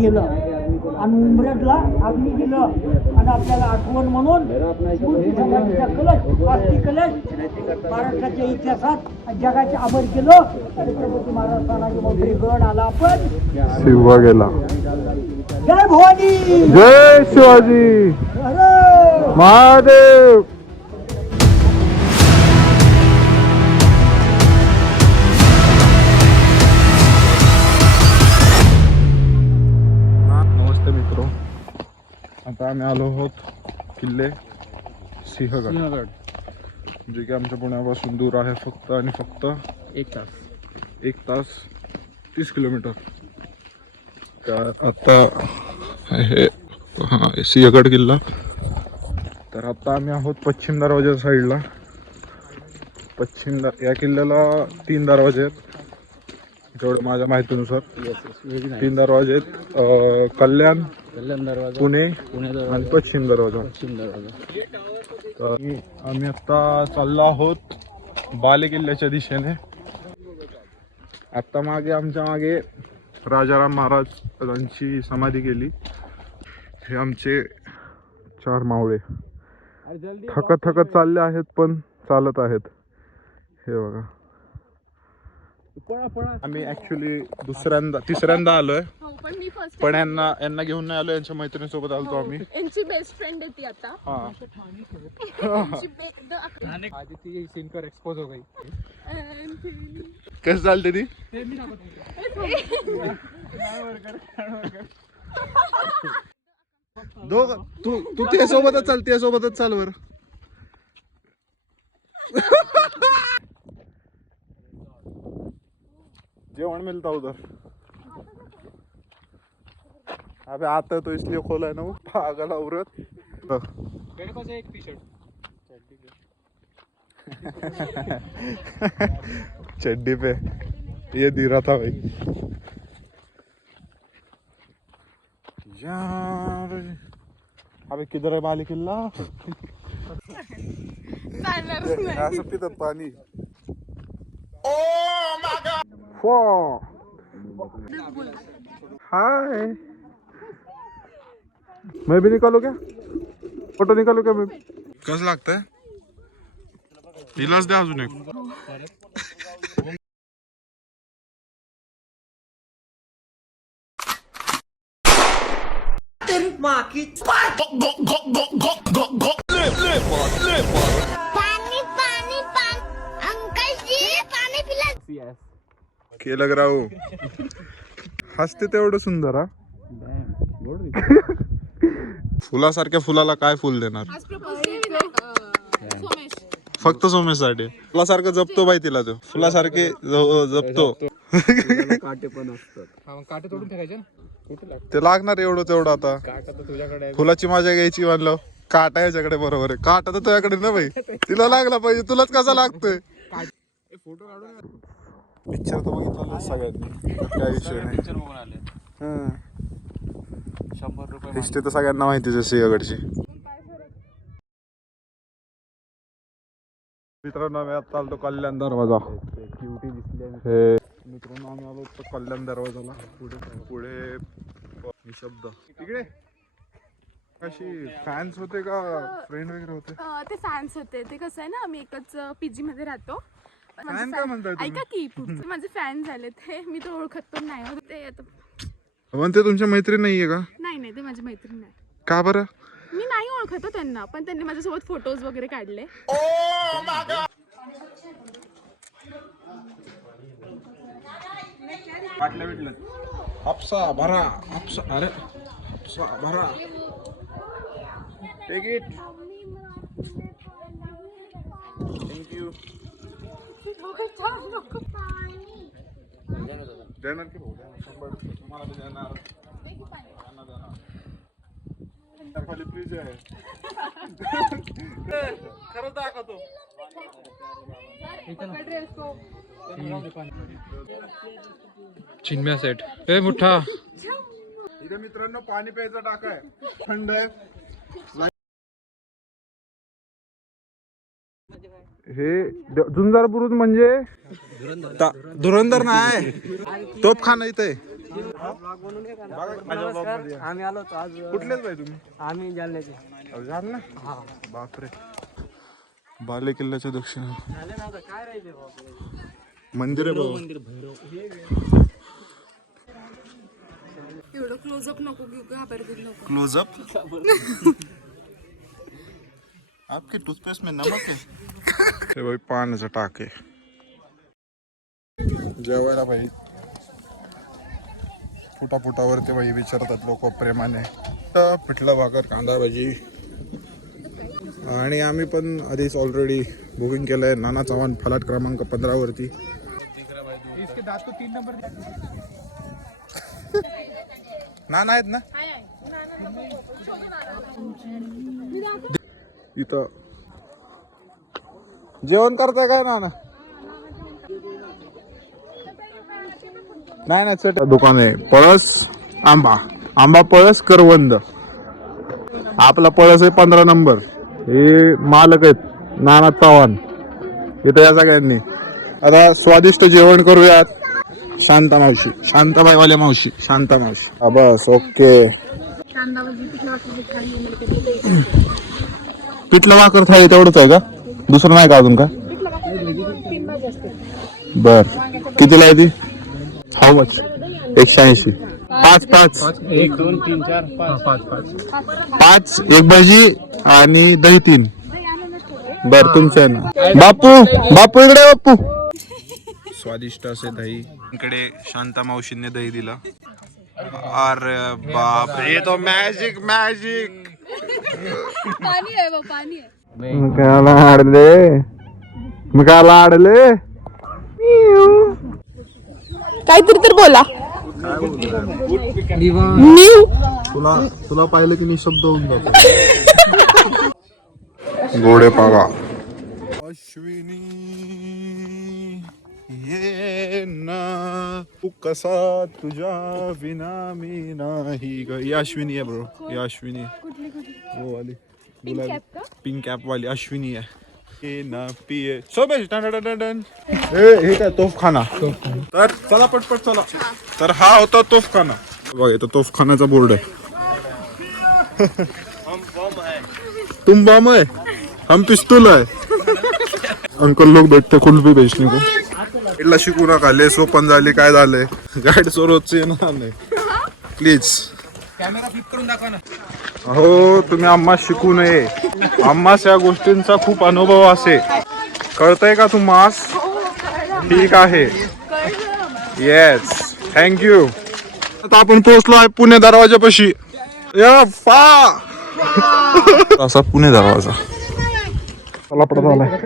गेलं आणि उमरेटला अग्नी दिलं आणि आपल्याला आठवण म्हणून मूर्ती समाधीचा कलश अस्थि कलश महाराष्ट्राच्या इतिहासात जगाचे आभार केलं आणि छत्रपती महाराज तानाजी मोठे गड आला आपण शिवा गेला. जय भवानी जय शिवाजी अरे महादेव. नमस्ते मित्रो, आता आम्ही आलो आहोत किल्ले सिंहगड, जे की आमच्या पुण्यापासून दूर आहे फक्त आणि फक्त 1 तास 30 किलोमीटर. आता हे सिंहगड किल्ला. तर आता आम्ही आहोत पश्चिम दरवाजा साईडला. या किल्ल्याला 3 दरवाजे आहेत जेवढं माझ्या माहितीनुसार. 3 दरवाजे आहेत, कल्याण, दरवाजा, पुणे आणि पश्चिम दरवाजा. तर आम्ही आता चाललो आहोत बाले किल्ल्याच्या दिशेने. आता आमच्या मागे राजाराम महाराजांची समाधी केली. हे आमचे 4 मावळे थकत चालले आहेत, पण चालत आहेत. हे बघा, आम्ही ऍक्च्युली तिसऱ्यांदा आलोय, पण यांना घेऊन नाही आलो. यांच्या मैत्रिणीसोबत आलतो आम्ही. यांची बेस्ट फ्रेंड आहे ती आता. एक्सपोज हो गई. कसं चालते ती? तू त्यासोबतच चाल बर. जेवण मिलता उधर. अबे आता तो इसलिए खोला है ना वो पागल औरत. मेरे पास है एक टी-शर्ट. चड्डी पे ये दे रहा था भाई. यार अबे किधर है बाली किल्ला? असं पितात पाणी. हाय, मैं भी निकालू क्या? फोटो निकालू क्या मैं? कसं लागतंय? तिलाच द्या अजून एक. केलं राहू हसते तेवढं सुंदर. हा फुलासारख्या फुलाला काय फुल देणार? फक्त सोमेशसाठी. फुलासारखं जपतो बाई तिला, तो फुलासारखे जपतो. काटे पण असतात. काटे तोडून फेकायचे ना. ते लागणार एवढं तेवढं. आता फुलाची मजा घ्यायची म्हणलं, काटा याच्याकडे बरोबर आहे. काटा तर तुझ्याकडे ना बाई, तिला लागला पाहिजे. तुलाच कसा लागतोय? पिक्चर तर बघितलं सगळ्यांनी, काय विषय नाही. हिस्ट्री तर सगळ्यांना माहितीच आहे सिंहगडची. मित्रांनो आम्ही आता आलो कल्याण दरवाजा. हे मित्रांनो आम्ही आलो कल्याण दरवाजाला. पुढे निशब्द. तिकडे कशी फॅन्स होते का फ्रेंड वगैरे होते? ते फॅन्स होते. ते कसं आहे ना, आम्ही एकच पीजी मध्ये राहतो. फॅन काय म्हणताय तुम्ही? ऐका की, पुढचे माझे फॅन झाले. ते मी तर ओळखत पण नाही. ते आता पण ते तुमच्या मैत्रीण नाहीये का? नाही, ते माझी मैत्रीण नाही. का बरं? मी नाही ओळखत त्यांना, पण त्यांनी माझ्यासोबत फोटोज वगैरे काढले. हापसा भरा, हापसा. अरे हापसा भरा. Take it. थँक्यू. देणार की भाऊ? 100 तुम्हाला बी देणार, त्यांना देणार. खाली फ्रीज आहे. खरं दाखवतो. चिन्म्या सेट. ए मुठा. इथे मित्रांनो पाणी प्यायचा टाका आहे, थंड आहे. हे झुंजार बुरुज म्हणजे धुरंधर नाही, तोफखाना इथे. आम्ही आलो आज. कुठलेच भाई तुम्ही? आम्ही जालन्याचे. जालना? बापरे. बाले किल्ल्याच्या दक्षिण मंदिर आहे भाऊ. एवढं क्लोजअप नको घेऊ, घाबरतील नको. क्लोजअप. आपके टूथपेस्ट में नमक है. हे भाई पाण्याचा टाक आहे. जेवायला भाई फुटाफुटावरती भाई विचारतात लोक प्रेमाने. पिठलं भाकर, कांदा भाजी. आणि आम्ही पण आधीच ऑलरेडी बुकिंग केलंय नाना चव्हाण फलाट क्रमांक 15 वरती. नाना आहेत ना इथं. जेवण करताय काय नाना? नाही नाही चट दुकान आहे. पळस आंबा पळस करवंद. आपला पळस आहे 15 नंबर. हे मालक आहेत नाना चव्हाण. इथं या सगळ्यांनी आता स्वादिष्ट जेवण करूयात. शांता मावशी, शांताबाईवाल्या मावशी, शांता मावशी. बस ओके. पिठलं भाकर थाळी तेवढंच आहे का? दुसरं नाही का अजून का? बर कितीला आहे ती? How much? 180. 5 1 2 3 4 5 एक भाजी आणि दही 3. बर तुमचं आहे ना. बापू इकडे बापू. स्वादिष्ट असे दही. इकडे शांता मावशीने दही दिला. अरे बाप रे तो मॅजिक. पाणी आहे बा, पाणी आहे. काय लाडले काहीतरी तर बोला. तुला पाहिलं की मी शब्द होऊन जातो. गोडे पावा. अश्विनी ये ना तू कसा तुझ्या विना मी नाही ग. ही अश्विनी आहे ब्रो. ही अश्विनी हो वाली पिंक कॅप वाली अश्विनी आहे. हे ना पिये सोबेश. हे काय तोफखाना. तर चला पटपट चला. तर हा होता तोफखाना. बघा इथं तोफखान्याचा बोर्ड आहे. तुम बम है हम पिस्तूल है. अंकल लोक भेटते कुल्फी बेचणे को. इथला शिकू नका. लेस ओपन झाली काय झालंय. गाईड रोजचे येणार नाही प्लीज. कॅमेरा फ्लिप करून दाखवा ना. हो तुम्ही आम्हा शिकू नये. आम्हास या गोष्टींचा खूप अनुभव असे. कळतंय का तुम्हास? ठीक आहे. Yes thank you. आता आपण पोहोचलो आहे पुणे दरवाजापाशी. असा पुणे दरवाजा. चला पडत आलाय.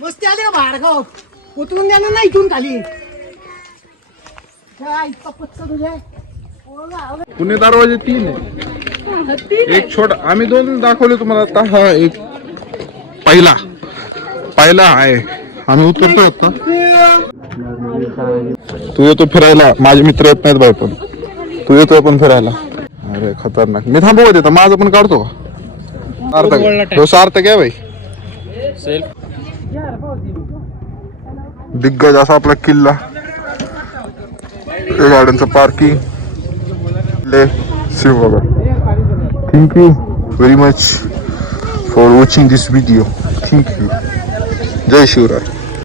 मस्ती आली का भाडगाव? उतरून द्या ना इथून खाली. पुणे दरवाजे 3 आहे. एक छोटा आम्ही 2 दाखवले तुम्हाला. आता हा एक पहिला आहे. आम्ही उतरतो आता. तू येतो फिरायला. माझे मित्र येत नाहीत बाई पण तू येतोय पण फिरायला. अरे खतरनाक. मी थांबवत येतो. माझं पण काढतो का? सार्थक आहे बाई. दिग्गज असा आपला किल्ला. गाड्यांचं parking. Shivbaba. Thank you very much for watching this video. Thank you. जय शिवराय.